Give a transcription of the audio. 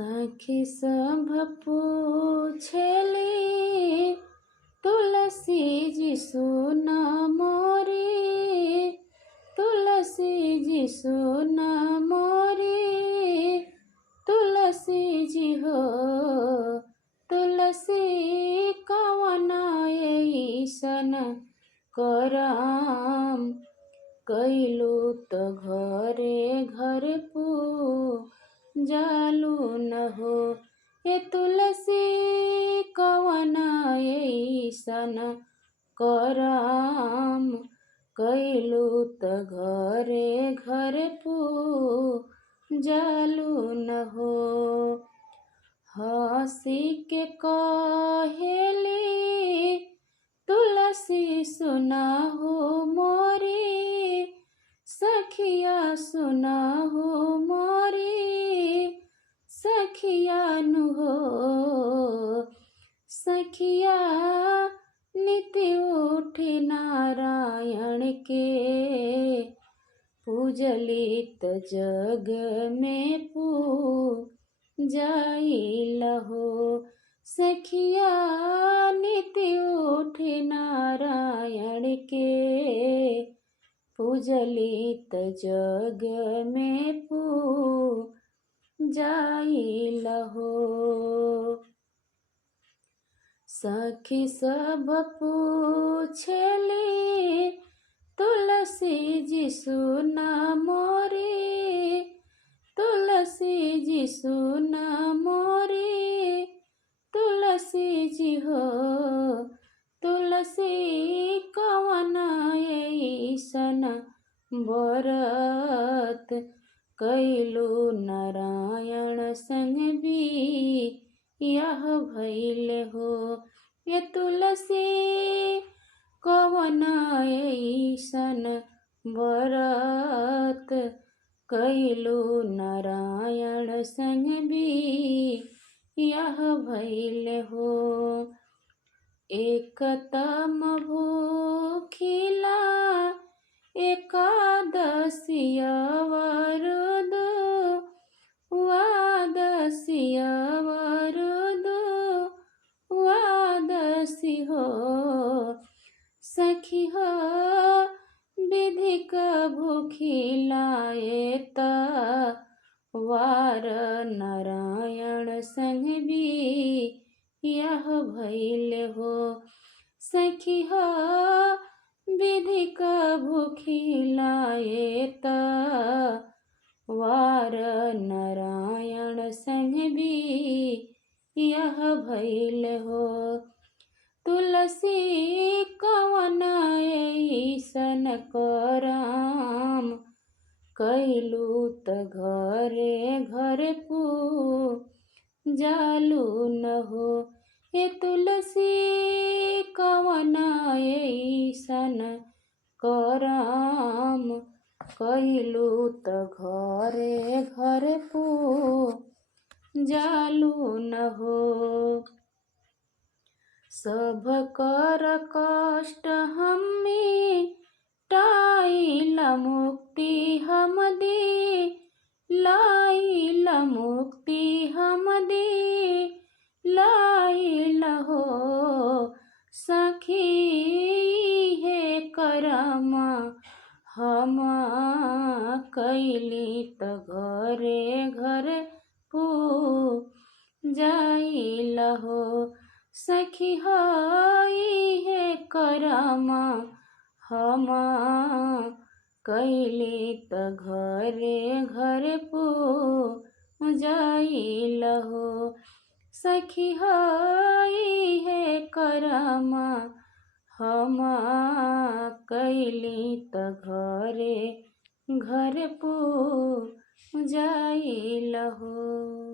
सखी सब पूछली तुलसी जी सुना मोरी, तुलसी जी सुना मोरी, तुलसी जी हो तुलसी कवन ऐसन करम कैलू त घरे घर जालू न हो। ए तुलसी कवन ऐसन करम कैलू त घरे घर जालू न हो। हंसी के कहेली तुलसी सुना हो मोरी, सखिया सुना हो मोरी, सखिया नु हो। सखिया नित्य उठे नारायण के, पूजली त जग में जाइला हो। सखिया नित्य उठे नारायण के, पूजली त जग में जाइला हो। सखी सब पूछली तुलसी जी सुना मोरी, तुलसी जी सुना मोरी, तुलसी जी हो तुलसी कवन ऐसन व्रत कैलू नारायण संग भी यह भइल हो। ये तुलसी कवन ऐसन व्रत कैलू नारायण संग भी यह भइल हो। एक तम भूखिला एकादशिया वरद, वादशिया वरद वादशी हो। सखी हो विधि का भूखिलाए वार नारायण संग भी यह भइल हो। सखी हो विधि का भूखिलाए वार नारायण संग भी यह भइल हो। तुलसी कवन ऐसन करम कैलू त घरे घर जालू न हो। ए तुलसी कवन ऐसन करम कैलू त घरे घर जालू न हो। सब कर कष्ट हमें टाइला मुक्ति हम दे, लाइला मुक्ति हम दे लाइला हो। सखी है करम हम कैली त घरे घर जाइला हो। सखी है करम हम कैली त घरे घर जाइला हो। सखी है करम हम कैली त घरे घर जाइला हो।